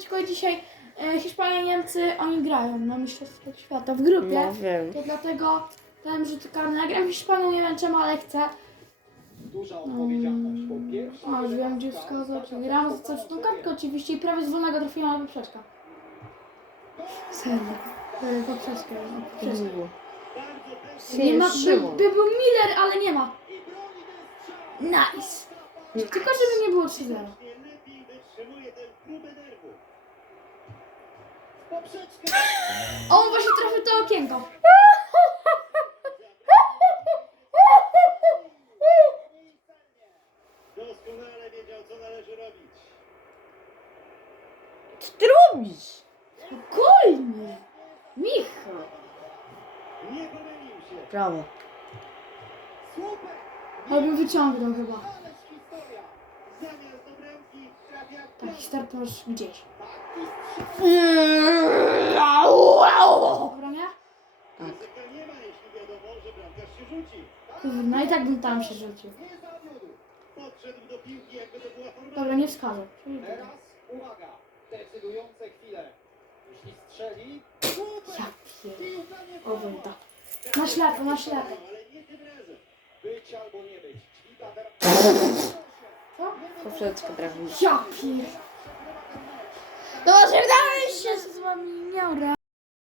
tylko dzisiaj e, Hiszpania i Niemcy, oni grają na Mistrzostwach Świata w grupie. No wiem. To dlatego dałem rzut karny. Ja gram Hiszpanią, nie wiem czemu, ale chcę. Duża odpowiedzialność po pierwszej A, już wiem gdzie wskazać. Gram za całą kartkę oczywiście i prawie z wolnego trafiłam na poprzeczkę. Serio. E, Poprzeczkę. poprzeczkę. Nie ma, by, Szymon. by był Miller, ale nie ma. Nice. Tylko żeby nie było 3-0. O, on właśnie trafił to okienko. Doskonale wiedział, co należy robić. Co ty robisz? Spokojnie. Michał. Nie pomylił się. Brawo. Słupek. Ale bym wyciągnął chyba. Ależ historia. Zamiast do bramki trafia Tak, gdzieś. Tak, i Dobra, nie? Ryzyka nie ma, jeśli wiadomo, że bramkarz się Kurwa, i tak bym tam się rzucił. Nie zawiódł. Podszedł do piłki, jakby to była. Dobra, nie wskażę. Teraz uwaga. Decydujące chwile. Jeśli strzeli, Ja super. pier... Piłka nie O, wpadła. tak. Na ślepę, na ślepę. Ale nie tym razem. Być albo nie być. Ćwika teraz. Co? Poprzeczkę trafił. Ja pier... Dobrze, wydaje się z wami nie